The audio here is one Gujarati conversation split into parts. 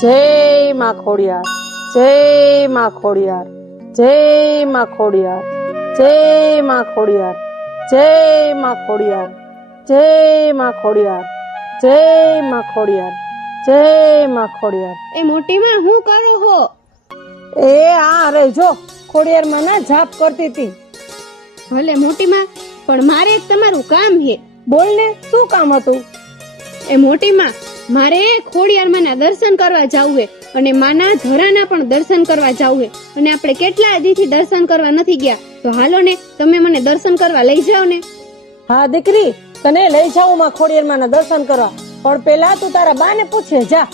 જય માં ખોડિયાર, જય માં ખોડિયાર, જય માં ખોડિયાર, જય માં ખોડિયાર, જય માં ખોડિયાર, જય માં ખોડિયાર, જય માં ખોડિયાર, જય માં ખોડિયાર. એ મોટી માં હું કરો હો? એ આ રે જો ખોડિયાર માં ના જાપ કરતી હતી. ભલે મોટી માં, પણ મારે એક તમારું કામ છે. બોલ ને, શું કામ હતું? એ મોટી માં, મારે ખોડિયાર માના દર્શન કરવા જાવું હે અને માના ધરાના પણ દર્શન કરવા જાવું હે અને આપણે કેટલા દીથી દર્શન કરવા નથી ગયા, તો હાલો ને તમે મને દર્શન કરવા લઈ જાઓ ને. હા દીકરી, તને લઈ જાઉં માં ખોડિયાર માના દર્શન કરવા, પણ પેલા તું તારા બા ને પૂછે જા.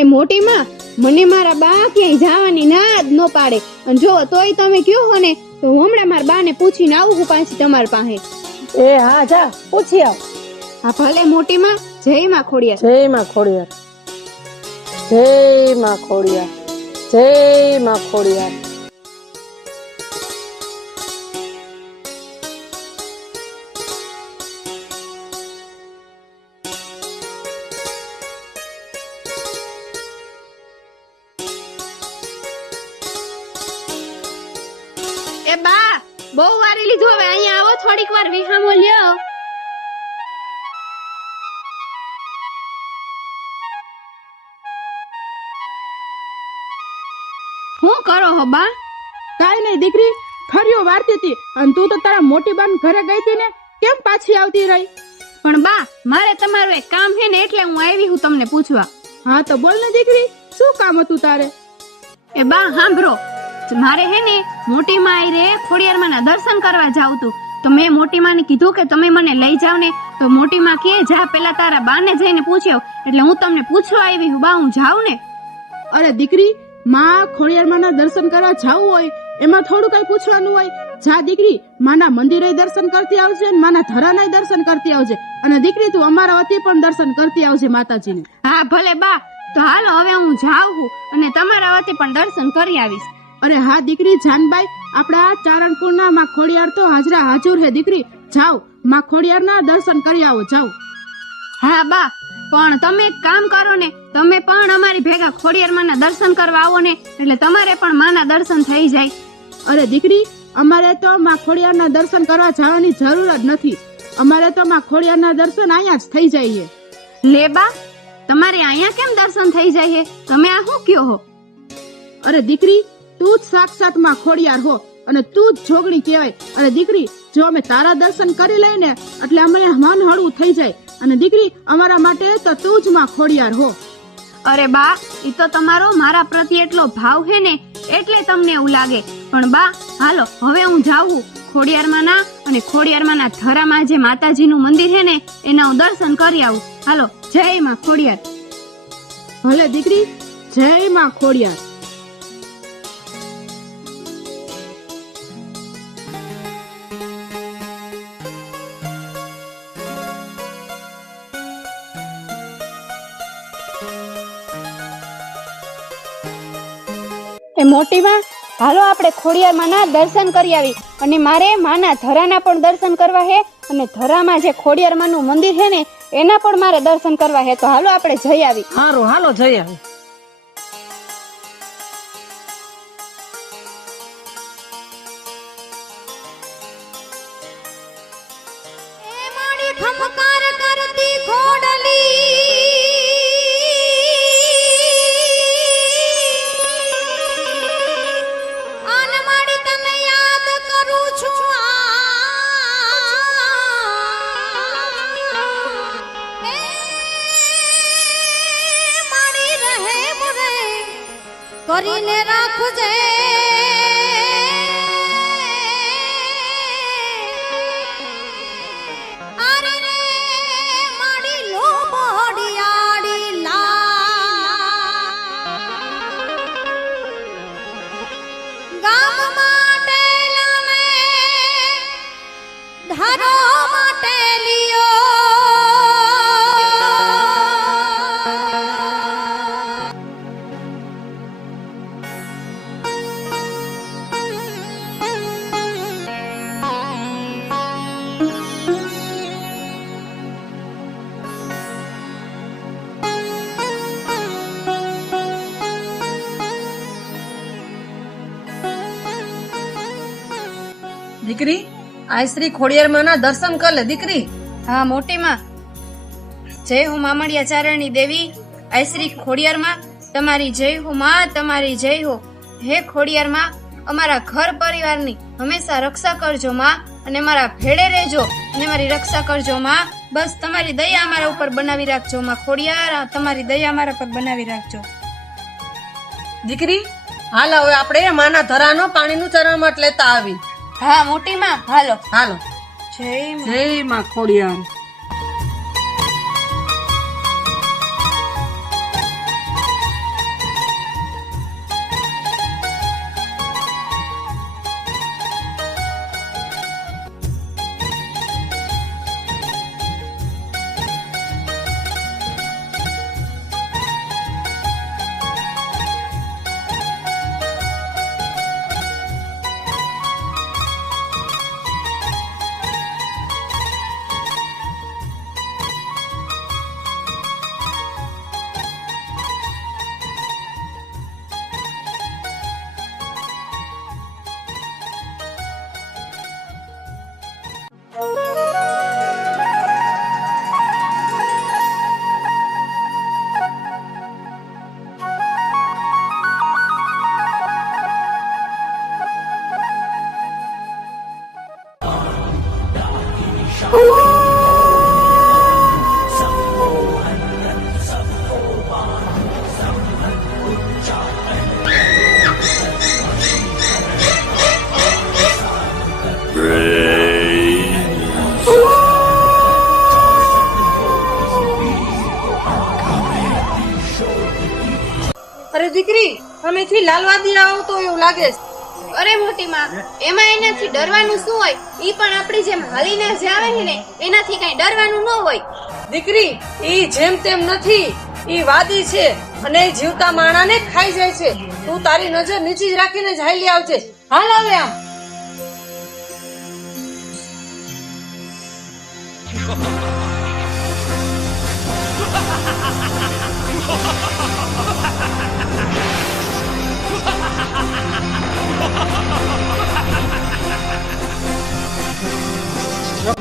એ મોટી માં, મને મારા બા ક્યાંય જવાની ના જ ન પાડે અને જો તોય તમે કયો હો ને તો હું હમણાં મારા બા ને પૂછીને આવું હું પાછી તમારી પાસે. એ હા જા, પૂછી આવ. હા ભલે મોટી માં, જય માં ખોડિયાર. જય માં ખોડિયાર, જય માં ખોડિયાર, જય માં ખોડિયાર. એ બા, બહુ વારી લીધું, હવે અહીંયા આવો, થોડીક વાર વિહામો લ્યો. શું કરો હો બા? કાઈ નહીં દીકરી, ફર્યો વારતી હતી અને તું તો તારા મોટી બાન ઘરે ગઈ હતી ને, કેમ પાછી આવતી રહી? પણ બા, મારે તમારું એક કામ છે ને એટલે હું આવી હું તમને પૂછવા. હા તો બોલ ને દીકરી, શું કામ હતું તારે? એ બા સાંભળો, મારે હે ને મોટી માં રે ખોડિયાર માના દર્શન કરવા જાવ તું, તો મેં મોટી માને કીધું કે તમે મને લઈ જાવ ને, તો મોટી માં કહે જા પેલા તારા બાને જઈને પૂછ્યો, એટલે હું તમને પૂછવા આવી હું બા, હું જાઉં ને. અરે દીકરી, માં ખોડિયાર માના દર્શન કરવા જાવું હોય એમાં થોડું કઈ પૂછવાનું હોય? જા દીકરી, માના મંદિરે દર્શન કરતી આવજે અને માના ધરાના દર્શન કરતી આવજે, અને દીકરી તું અમારા વતી પણ દર્શન કરતી આવજે માતાજીને. હા ભલે બા, તો હાલો હવે હું જાઉં છું અને તમારા વતી પણ દર્શન કરી આવીશ. અરે હા દીકરી જાનબાઈ, આપડા ચારણપુર ના માં ખોડિયાર તો હાજરા હાજર હે દીકરી, જાઓ માં ખોડિયાર ના દર્શન કરી આવો, જાઓ. હા બા, પણ તમે એક કામ કરો ને, તમે પણ અમારી ભેગા ખોડિયાર માના દર્શન કરવા આવો ને, એટલે તમારે પણ માના દર્શન થઈ જાય. અરે દીકરી, અમારે તો માં ખોડિયાર ના દર્શન કરવા જવાની જરૂર જ નથી, અમારે તો માં ખોડિયાર ના દર્શન અહીંયા જ થઈ જાય. લે બા, તમારે અહીંયા કેમ દર્શન થઈ જાય? તમે આ શું કયો હો? અરે દીકરી, તું જ સાક્ષાત માં ખોડિયાર હો અને તું જ જોગણી કહેવાય. અને દીકરી, જો અમે તારા દર્શન કરી લઈને એટલે અમને મન હળવું થઈ જાય, અને દીકરી અમારા માટે તો તું જ માં ખોડિયાર હો. અરે બા, ઈ તો તમારો મારા પ્રત્યે એટલો ભાવ હે ને એટલે તમને એવું લાગે, પણ બા હાલો હવે હું જાઉં ખોડિયારમાંના અને ખોડિયારમાંના ધરામાં જે માતાજીનું મંદિર હે ને એના હું દર્શન કરી આવું. હાલો, જય માં ખોડિયાર. ભલે દીકરી, જય માં ખોડિયાર. એ મોટી માં, હાલો આપણે ખોડિયાર માના દર્શન કરી આવી, અને મારે માના ધરાના પણ દર્શન કરવા હે અને ધરામાં જે ખોડિયાર માનું મંદિર છે ને એના પણ મારે દર્શન કરવા હે, તો હાલો આપણે જઈ આવી. હારું, હાલો જઈ આવી. ખમકાર કરતી ખોડલી આન માડી તને યાદ કરું છું, એ માડી રહે મુરે કરીને રાખજે. દીકરી આ શ્રી ખોડિયારમાંના દર્શન કર લે દીકરી. હા મોટી માં, જય હું મામડિયા ચારણની દેવી, આ શ્રી ખોડિયારમાં તમારી જય હો માં, તમારી જય હો. હે ખોડિયારમાં, અમારા ઘર પરિવારની હંમેશા રક્ષા કરજો માં, અને મારા ભેડે રહેજો અને મારી રક્ષા કરજો માં. બસ તમારી દયા અમારા ઉપર બનાવી રાખજો માં ખોડિયાર, તમારી દયા અમારા પર બનાવી રાખજો. દીકરી હાલ હવે આપણે માના ધરાનો પાણીનું ચરણમઠ લેતા આવી. હા મોટી માં, હાલો હાલો. જય માં. જય માં ખોડિયાર. અરે દીકરી અમેથી લાલવાદી આવો તો એવું લાગે છે. અરે મોટી માં, એમાં એનાથી ડરવાનું શું હોય? ઈ પણ આપણી જેમ હાલીને જ આવે છે ને, એનાથી કઈ ડરવાનું ન હોય. દીકરી ઈ જેમ તેમ નથી, ઈ વાદી છે અને ઈ જીવતા માણાને ખાઈ જાય છે. તું તારી નજર નીચી જ રાખીને જ હાલી આવજે. હાલ આવે આમ.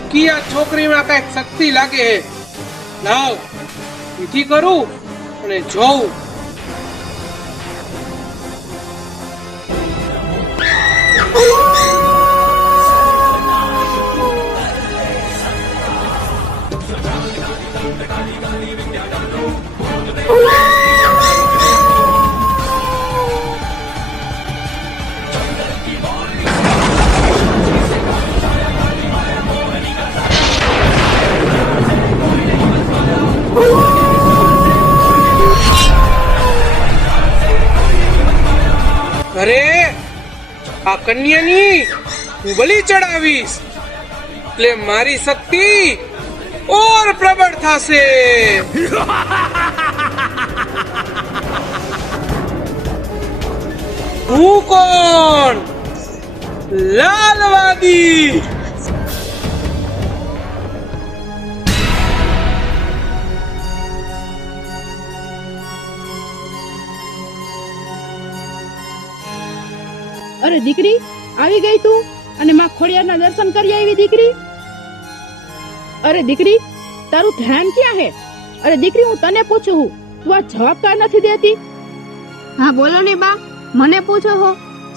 નક્કી આ છોકરીમાં કઈક શક્તિ લાગે હે. લાવ વિધિ કરું અને જોઉં. અરે આ કન્યાની હું બલિ ચડાવીશ એટલે મારી શક્તિ ઓર પ્રબળ થશે. હું કોણ? લાલવાદી. અરે દીકરી આવી ગઈ તું, અને માં ખોડિયારના દર્શન કરી આવી દીકરી. અરે દીકરી તારું ધ્યાન ક્યાં હે? અરે દીકરી હું તને પૂછું હું, તું આ જવાબ કા નથી દેતી? હા બોલો ને બા, મને પૂછો હો.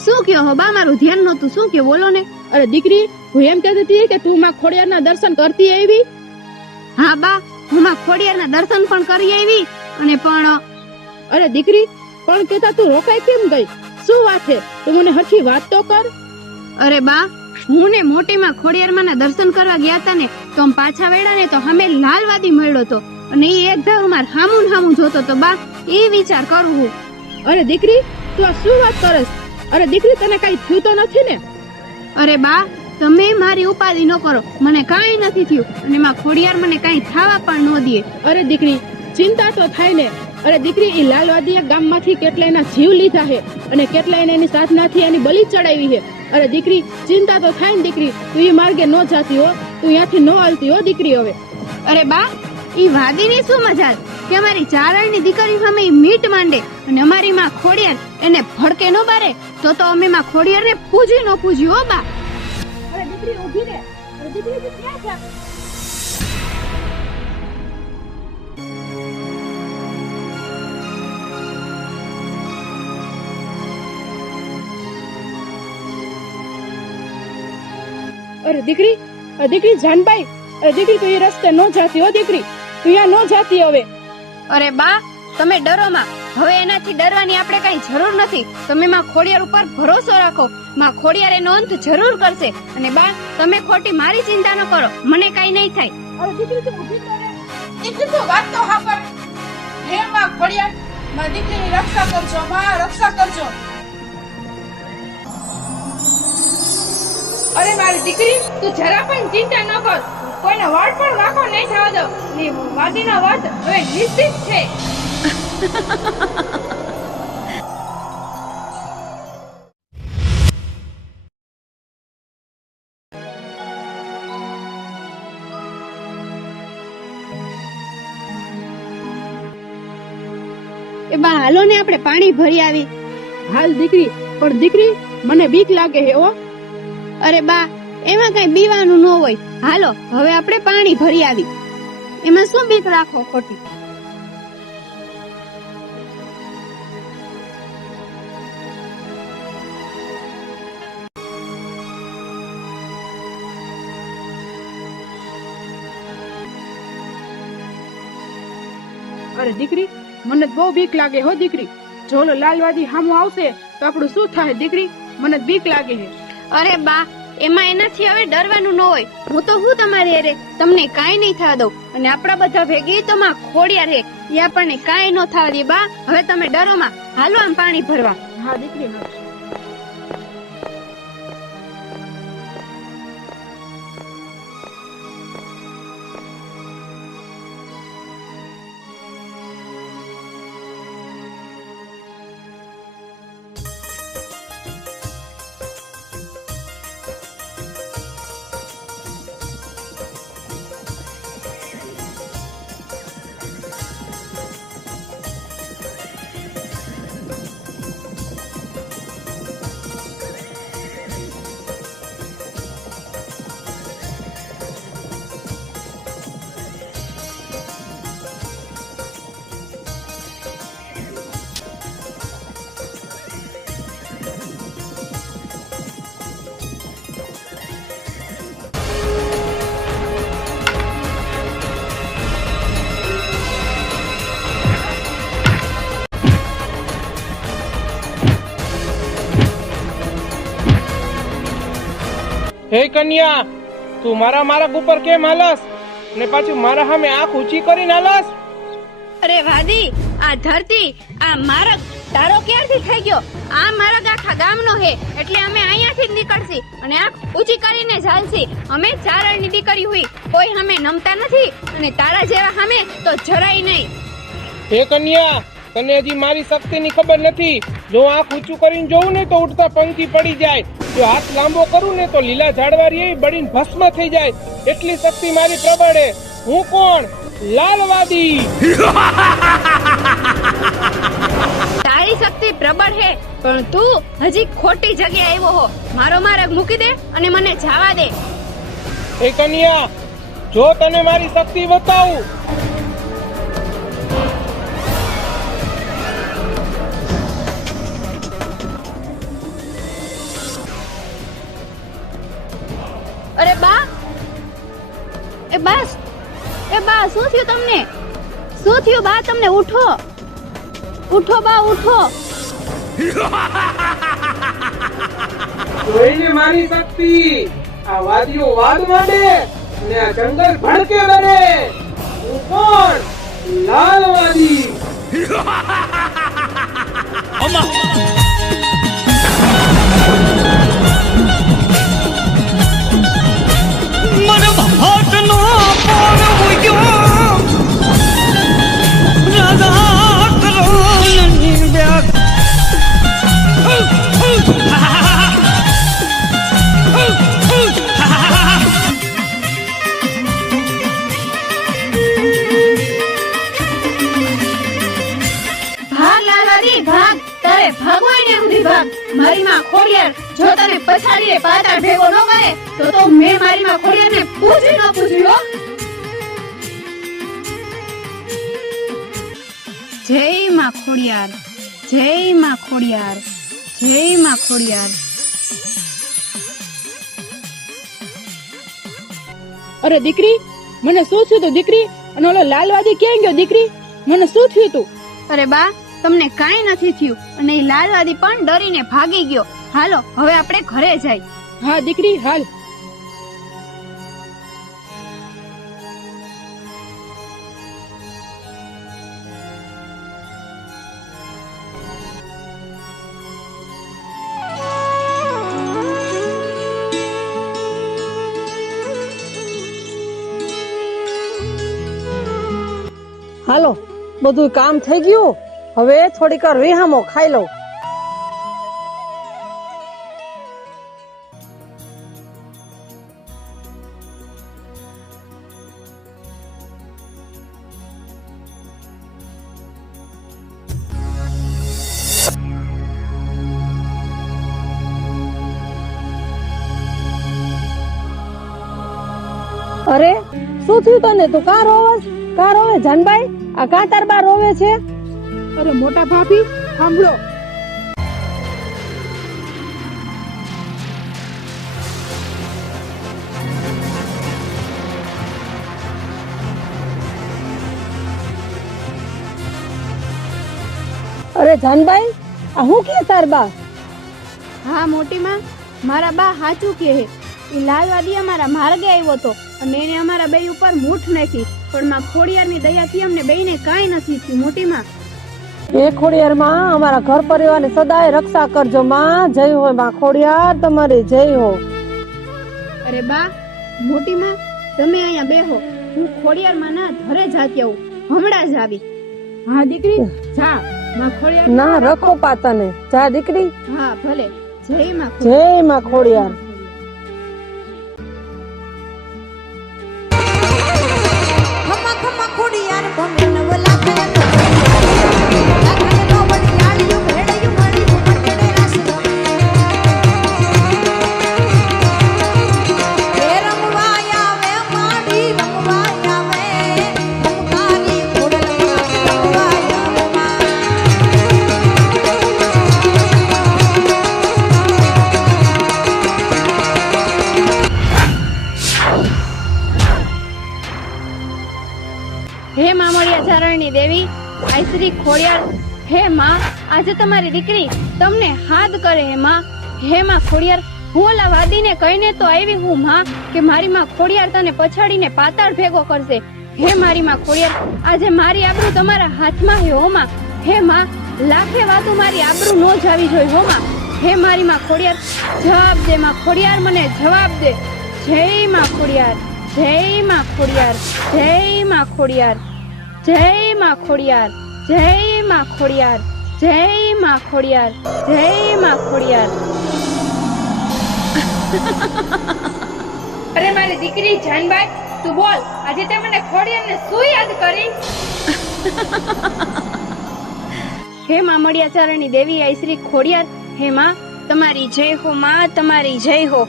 શું કયો હો બા? મારું ધ્યાન નહોતું. શું કયો બોલો ને. અરે દીકરી હું એમ કહેતી હતી કે તું માં ખોડિયારના દર્શન કરતી આવી. હા બા, હું માં ખોડિયારના દર્શન પણ કરી આવી, અને પણ અરે દીકરી પણ કેતા તું રોકાઈ કેમ ગઈ? શું વાત છે? તું મને હરખી વાત તો કર. અરે બા, હું ને મોટી માં ખોડિયારમાંના દર્શન કરવા ગયા હતા ને, તો આમ પાછા વેડા ને તો સામે લાલવાદી મળ્યો તો, અને એ એક ધારો માર હામું હામું જોતો તો બા. એ વિચાર કરું હું. અરે દીકરી તું આ શું વાત કરસ? અરે દીકરી તને કઈ થયું તો નથી ને? અરે બા, તમે મારી ઉપાધિ ન કરો, મને કાંઈ નથી થયું, અને માં ખોડિયાર મને કાંઈ થાવા પણ ન દે. અરે દીકરી ચિંતા તો થાય ને. અરે દીકરી એ લાલવાદીએ ગામમાંથી કેટલાયના જીવ લીધા છે, અને કેટલાયને એની સાધનાથી એની બલિ ચડાવી છે. અરે દીકરી ચિંતા તો થાય ને દીકરી. તું એ માર્ગે ન જાતી હો, તું ત્યાંથી ન હાલતી હો દીકરી હવે. અરે બા, ઈ વાદીની શું મજાલ કે અમારી ચારણની દીકરી સામે ઈ મીટ માંડે, અને અમારી માં ખોડિયાર એને ભડકે ન બારે, તો અમે માં ખોડિયારને પૂજી ન પૂજ્યું હો બા. અરે દીકરી ઊભી રહે. અરે દીકરી તું ક્યાં જા? અરે દીકરી જાનબાઈ, અરે દીકરી તું એ રસ્તે ન જાતી હો દીકરી, તું અહીંયા ન જાતી હવે. અરે બા, તમે ડરો માં. હવે એનાથી ડરવાની આપણે કઈ જરૂર નથી. તમે માં ખોડિયાર ઉપર ભરોસો રાખો. માં ખોડિયાર એનો અંત જરૂર કરશે. અને બા, તમે ખોટી મારી ચિંતા ન કરો, મને કઈ નહીં થાય. અરે દીકરી તું ઊભી તો રહે. દીકરી તું વાત તો સાંભળ. હે માં ખોડિયાર, માં દીકરીની રક્ષા કરજો, માં રક્ષા કરજો. અરે મારી દીકરી, તું જરા પણ ચિંતા ન કર. કોઈનો વટ પણ વાંકો નહીં થવા દો. ની વાદીનો વટ હવે નિશ્ચિત છે. એ બા, હાલો ને આપણે પાણી ભરી આવી. હાલ દીકરી, પણ દીકરી મને બીક લાગે હે હો. અરે બા, એમાં કઈ બીવાનું ન હોય. હાલો હવે આપણે પાણી ભરી આવી. એમાં શું બીક રાખો ખોટી? અરે દીકરી, મને બહુ બીક લાગે હો દીકરી. જો ઓલો લાલવાદી હામો આવશે તો આપણું શું થાય દીકરી? મને બીક લાગે હે. અરે બા, એમાં એનાથી હવે ડરવાનું ન હોય. હું તો હું તમારી અરે તમને કાઈ નહીં થવા દઉં. અને આપણા બધા ભેગી તો માં ખોડિયાર હે, એ આપણને કાઈ ન થવા દે. બા, હવે તમે ડરો માં. હાલો આમ પાણી ભરવા. હા દીકરી, ન હે કન્યા, તું મારા માર્ગ ઉપર કેમ હાલસ ને પાછું મારા સામે આંખ ઊંચી કરીને હાલસ? અરે વાદી, આ ધરતી, આ માર્ગ તારો ક્યારથી થઈ ગયો? આ માર્ગ આખા ગામનો હે, એટલે અમે અહીંયાથી જ નીકળશી અને આંખ ઊંચી કરીને ચાલશી. અમે ચારણની દીકરી હોય, કોઈ અમે નમતા નથી, અને તારા જેવા સામે તો જરાય નહીં. હે કન્યા, તને હજી મારી શક્તિની ખબર નથી. જો આંખ ઊંચું કરીને જોઉં ને તો ઉડતા પંખી પડી જાય. જો હાથ લાંબો કરું ને તો લીલા ઝાડવારી બળીને ભસ્મ થઈ જાય. એટલી શક્તિ મારી પ્રબળ હે. હું કોણ? લાલવાદી. તારી શક્તિ પ્રબળ હે, પણ તું હજી ખોટી જગ્યાએ આવ્યો હો. મારો માર્ગ મૂકી દે અને મને જવા દે. હે કન્યા, જો તને મારી શક્તિ બતાવું. અરે બા, એ બસ, એ બા, શું થયું તમને? શું થયું બા તમને? ઉઠો, ઉઠો બા, ઉઠો. જોઈને મારી શક્તિ, આ વાદીઓ વાદ માંડે અને આ જંગલ ભડકે બને. હું કોણ? લાલવાદી. मन भाट नो पार हुयो राधा करोनी ब्याग ભાગ લાલવાદી ભાગ, તારે ભાગવાને સુધી ભાગ. મારી માં ખોડિયાર જો તને પછાડીને પાતાળ ભેગો ન કરે તો મેં મારી માં ખોડિયારને પૂછી ન પૂછ્યું હો. જય માં ખોડિયાર, જય માં ખોડિયાર, જય માં ખોડિયાર. અરે દીકરી, મને શું થયું તું દીકરી? અને ઓલો લાલવાદી ક્યાં ગયો દીકરી? મને શું થયું તું? અરે બા, તમને કાંઈ નથી થયું અને એ લાલવાદી પણ ડરીને ભાગી ગયો. હાલો હવે આપણે ઘરે જાય. હા દીકરી, હાલ. હાલો, બધું કામ થઈ ગયું. હવે થોડીક વાર વિહામો ખાઈ લઉં. અરે શું થયું તને? તું કા રોવસ? કા રોવે જાનભાઈ? આ કા તાર બા રોવે છે? અરે મોટા ભાભી, સાંભળો. અરે જાનભાઈ, આ હું કે તાર બા? હા મોટી માં, મારા બા સાચું કહે. એ લાલવાદી અમારા માર્ગે આવ્યો હતો અને એને અમારા બે ઉપર મૂઠ નાખી, પણ માં ખોડિયારની દયાથી અમને બેયને કાંઈ નથી થયું. મોટી માં, એ ખોડિયાર માં અમારા ઘર પરિવારની સદાય રક્ષા કરજો માં. જય હો માં ખોડિયાર, તમારી જય હો. અરે બા, મોટી માં, તમે અહીંયા બેહો, હું ખોડિયાર માં ના ઘરે જાતી આવું. હમણાં જ આવી. હા દીકરી, જા. માં ખોડિયાર ના રખો પાતાને. જા દીકરી. હા ભલે. જય માં જય માં ખોડિયાર. ખમા ખમા ખોડિયાર ભમે નવ લાખે લાખે નો વળી યાળિયું ભેળિયું મળ્યું મટડે રાસ ગમે એ રમવા આવે માડી રમવા આવે રમકારી ખોડલમાં રમવા આવે માં હે મામળિયા ચારણની દેવી, આઈ શ્રી ખોડિયાર, હે માં, આજે તમારી દીકરી તમને હાથ કરે. હે માં, હે માં ખોડિયાર, હું ઓલા વાદીને કહીને તો આવી હું માં કે મારી માં ખોડિયાર તને પછાડીને પાતાળ ભેગો કરશે. હે મારી માં ખોડિયાર, આજે મારી આબરૂ તમારા હાથમાં હે હો માં. હે માં, લાખે વાતું મારી આબરૂ નો જાવી જોઈએ હો માં. હે મારી માં ખોડિયાર, જવાબ દે માં ખોડિયાર, મને જવાબ દે. જય માં ખોડિયાર, જય માં ખોડિયાર, જય માં ખોડિયાર, જય માં ખોડિયાર, જય માં ખોડિયાર, જય માં ખોડિયાર, જય માં ખોડિયાર. અરે મારી દીકરી જાનબાઈ, તું બોલ, આજે તે મને ખોડિયારને શું યાદ કરી? હે મામળિયા ચારણની દેવી, આઈ શ્રી ખોડિયાર, હે માં, તમારી જય હો માં, તમારી જય હો.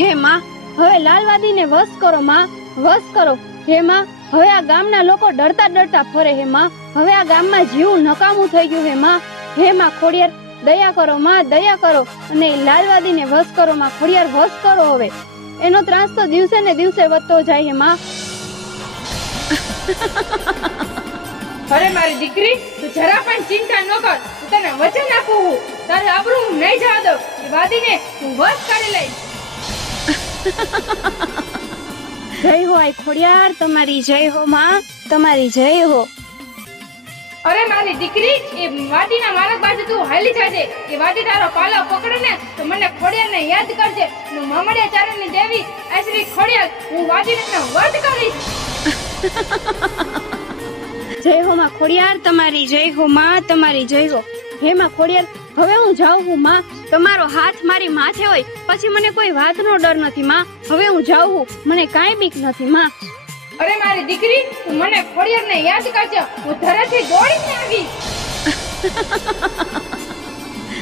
હે માં, હવે લાલવાદીને વશ કરો માં, વશ કરો. હે માં, હવે આ ગામના લોકો ડરતા ડરતા ફરે. હે માં, હવે આ ગામમાં જીવ નકામું થઈ ગયું. હે માં, હે માં ખોડિયાર, દયા કરો માં, દયા કરો અને લાલવાદીને વશ કરો માં ખોડિયાર, વશ કરો. હવે એનો ત્રાસ તો દિવસે ને દિવસે વધતો જાય. હે માં. અરે મારી દીકરી, તું જરા પણ ચિંતા ન કર. હું તને વચન આપું છું, તારે આબરૂ હું નહીં જવા દઉં. એ વાદીને હું વશ કરી લઈશ. જય હો આઈ ખોડિયાર, તમારી જય હો માં, તમારી જય હો. અરે મારી દીકરી, એ વાદીના મારા બાજુ તું હાલી જાજે. એ વાદી તારો પાલો પકડે ને તો મને ખોડિયારને યાદ કરજે. હું મામળિયા ચારણની દેવી આ શ્રી ખોડિયાર, હું વાદીને વધ કરીશ. જય હો માં ખોડિયાર, તમારી જય હો માં, તમારી જય હો. હે માં ખોડિયાર, હવે હું જાઉં છું માં. તમારો હાથ મારી માથે હોય પછી મને કોઈ વાતનો ડર નથી માં. હવે હું જાઉં છું, મને કાંઈ બીક નથી માં. અરે મારી દીકરી, તું મને ખોડિયારને યાદ કરજો. હું ઘરેથી દોડીને આવી.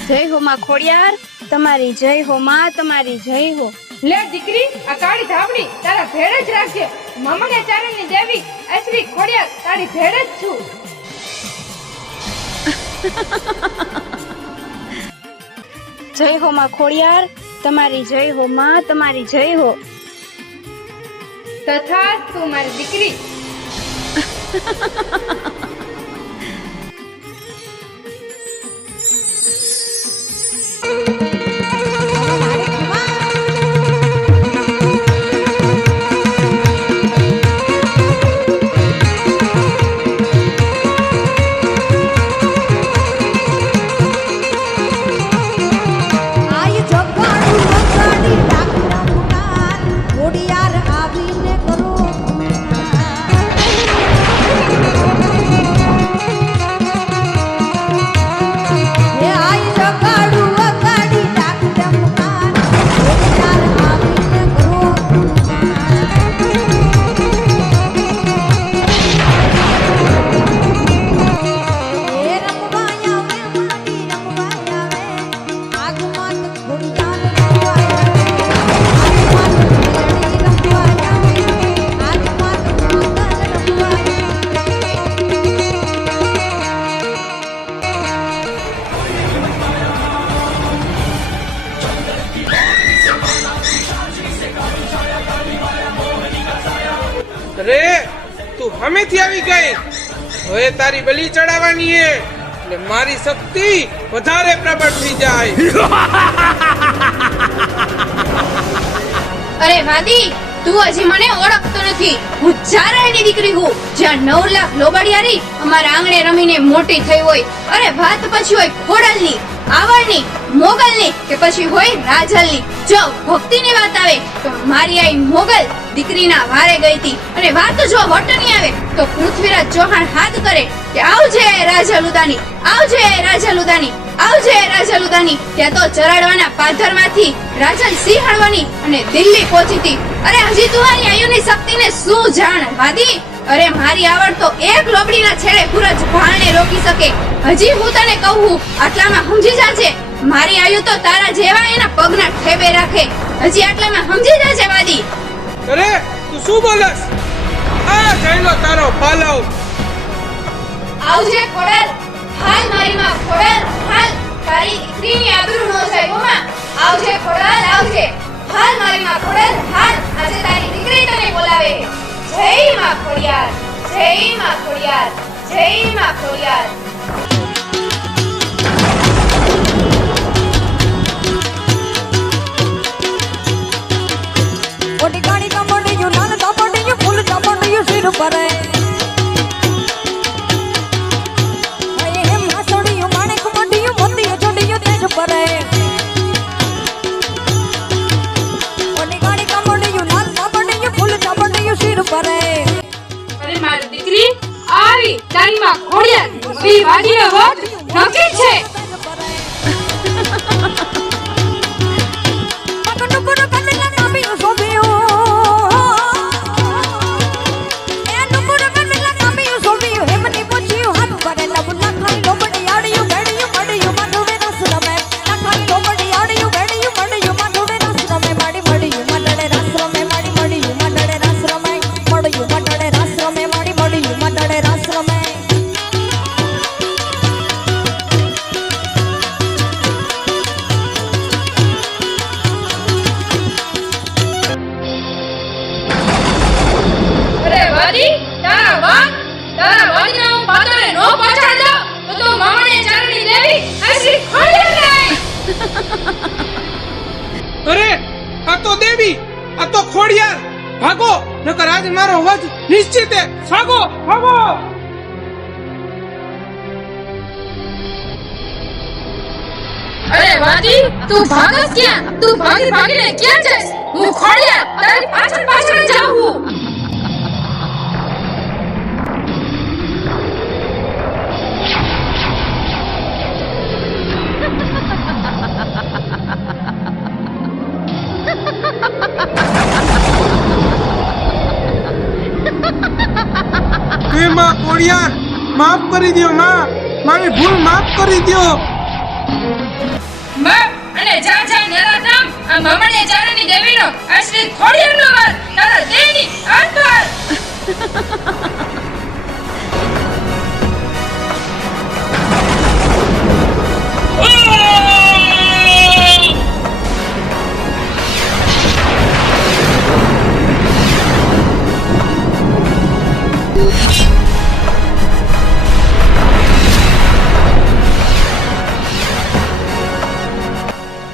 જય હો માં ખોડિયાર, તમારી જય હો માં, તમારી જય હો. લે દીકરી, આ કાળી ધાબળી તારા ભેળ જ રાખજે. મમને ચારણની દેવી અશ્રી ખોડિયાર તારી ભેળ જ છું. જય હો માં ખોડિયાર, તમારી જય હો માં, તમારી જય હો. તથાસ્તુ મારી દીકરી. આય જગાડું વગાડી ડાકરા મુનાર, ખોડિયાર આવીને કરો હે આય જગાડું વગાડી ડાકરા મુનાર, ખોડિયાર આવીને કરો હે રમવાયા વે મારી રમવાયા વે, આગમાં ખોડિયાર રમવાયા વે, આગમાં મેળી રમવાયા વે, આગમાં મોગલ રમવાયા અરે તું હમેથી આવી ગઈ. હવે તારી બલી ચડાવવાની હે એટલે મારી શક્તિ વધારે પ્રબળ થઈ જાય. અરે વાદી, તું હજી મને ઓળખતો નથી. હું ચારણની દીકરી હું, જ્યાં 9 લાખ લોબાડિયારી અમારા આંગણે રમીને મોટી થઈ હોય. અરે વાત પછી હોય ખોડલની, આવડની, મોગલની કે પછી હોય રાજલની. જો ભક્તિની વાત આવે તો મારી આઈ મોગલ દીકરીના વારે ગઈ હતી. અને વાત જો વટની આવે તો પૃથ્વીરાજ ચૌહાણ હાથ કરે કે આવજે રાજલુદાની, આવજે રાજલુદાની, આવજે રાજલુદાની. ત્યાં તો ચરાડવાના પાધરમાંથી રાજલ સિંહણવાની અને દિલ્હી પહોંચી હતી. અરે હજી તું મારી આયુની શક્તિને શું જાણ વાદી. અરે મારી આવડ તો એક લોબડીના છેડે પૂરજ ભાળને રોકી શકે. હજી હું તને કહું, આટલામાં સમજી જાજે. મારી આયુ તો તારા જેવા એના પગના ઠેબે રાખે. હજી આટલામાં સમજી જાજે વાદી. અરે તું શું બોલસ? આ જઈલો તારો પાલવ. આવજે ખોડલ, હાલ મારી માં ખોડલ, હાલ તારી દીકરીની આબરૂ નો જાય હો માં. આવજે ખોડલ, આવજે. હાલ મારી માં ખોડલ, હાલ. આજે તારી દીકરી તને બોલાવે. જય માં ખોડિયાર, જય માં ખોડિયાર, જય માં ખોડિયાર. ઓડી ગાડી કમડિયું નાન કમડિયું ફૂલ કમડિયું સિર પર હે હે માસડિયું માણેક કમડિયું મોતિયું જોડિયું તેજ પર ઓડી ગાડી કમડિયું નાન કમડિયું ફૂલ કમડિયું સિર પર અરે મારી દીકરી આવી તારી માં ખોડિયાર બી વાજીનો વટ નક્કી છે. અરે વાદી, તારા વાદના હું પાતળે નો પછાડ દઉં તો તું મમને ચારણની દેવી અશ્રી ખોડિયાર નહીં. અરે આ તો દેવી, આ તો ખોડિયાર. ભાગો, નકર આજ મારો વધ નિશ્ચિત હે. ભાગો, ભાગો. અરે વાદી, તું ભાગસ ક્યાં? તું ભાગીને ક્યાં જઈશ? હું ખોડિયાર તારી પાછળ પાછળ જાઉં છું. હે માં ખોડિયાર, માફ કરી દ્યો માં, મારી ભૂલ માફ કરી દ્યો. માં અને જા જા નેરા નામ આ મમણે ચારણની દેવીનો આ શ્રી ખોડિયારનો વાર તારા દેની આંતર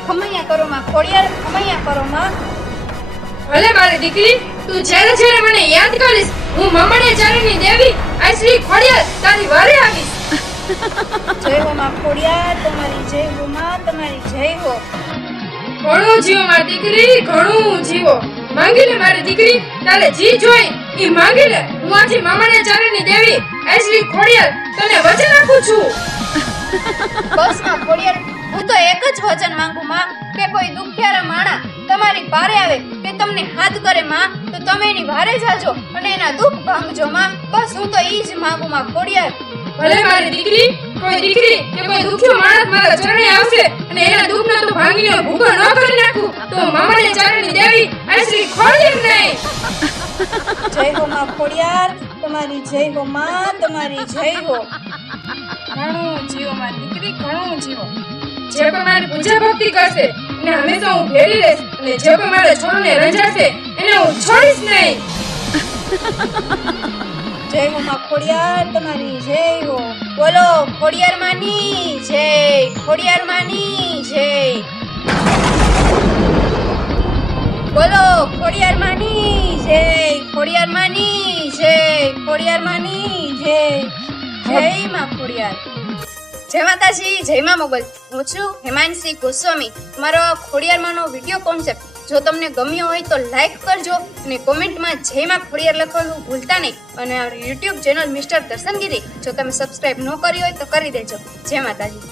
ખમૈયા કરો માં ખોડિયાર, ખમૈયા કરો માં. ભલે મારી દીકરી તું જ્યારે જ્યારે મને યાદ કરીશ હું મમણે ચારણની દેવી આ શ્રી ખોડિયાર તારી વારે આવીશ. જય હો માં ખોડિયાર, તમારી જય હો માં, તમારી જય હો. ઘણું જીવો મારી દીકરી, ઘણું જીવો. માંગી લે મારી દીકરી, તારે જી જોઈ ઈ માંગી લે. હું આજે મમણે ચારણની દેવી આ શ્રી ખોડિયાર તને વચન આપું છું. બસ માં ખોડિયાર, હું તો એક જ વચન માંગુ માં કે કોઈ દુખિયારા માણા તમારી પારે આવે કે તમને હાથ કરે માં તો તમે એની વારે જાજો અને એના દુઃખ ભાંગજો માં. બસ હું તો ઈ જ માંગુ માં ખોડિયાર. ભલે મારી દીકરી કે કોઈ દુખ્યો માણસ મારા ચરણે આવશે અને એના દુઃખને તો ભાંગીને ભૂખો ન કરી નાખું તો મમણે ચારણની દેવી આ શ્રી ખોડિયાર નહીં. જય હો માં ખોડિયાર, તમારી જય હો માં, તમારી જય હો. ઘણું જીવો મારી દીકરી, ઘણું જીવો. જે કોઈ મારી પૂજા ભક્તિ કરશે એને હંમેશા હું ઘેરી રહીશ અને જે કોઈ મારા છોડને રંજાશે એને હું છોડીશ નહીં. જય હો માં ખોડિયાર, તમારી જય હો. બોલો ખોડિયાર માની જય, ખોડિયાર માની જય. બોલો ખોડિયાર માની જય, ખોડિયાર માની જય, ખોડિયાર માની જય. જય માં ખોડિયાર. જય માતાજી, જય માં મોગલ. હું છું હેમાંશી ગોસ્વામી. મારો ખોડિયારમાંનો વિડીયો કોન્સેપ્ટ જો તમને ગમ્યો હોય તો લાઈક કરજો અને કોમેન્ટમાં જય માં ખોડિયાર લખવાનું ભૂલતા નહીં. અને યુટ્યુબ ચેનલ મિસ્ટર દર્શનગીરી જો તમે સબસ્ક્રાઇબ ન કરી હોય તો કરી દેજો. જય માતાજી.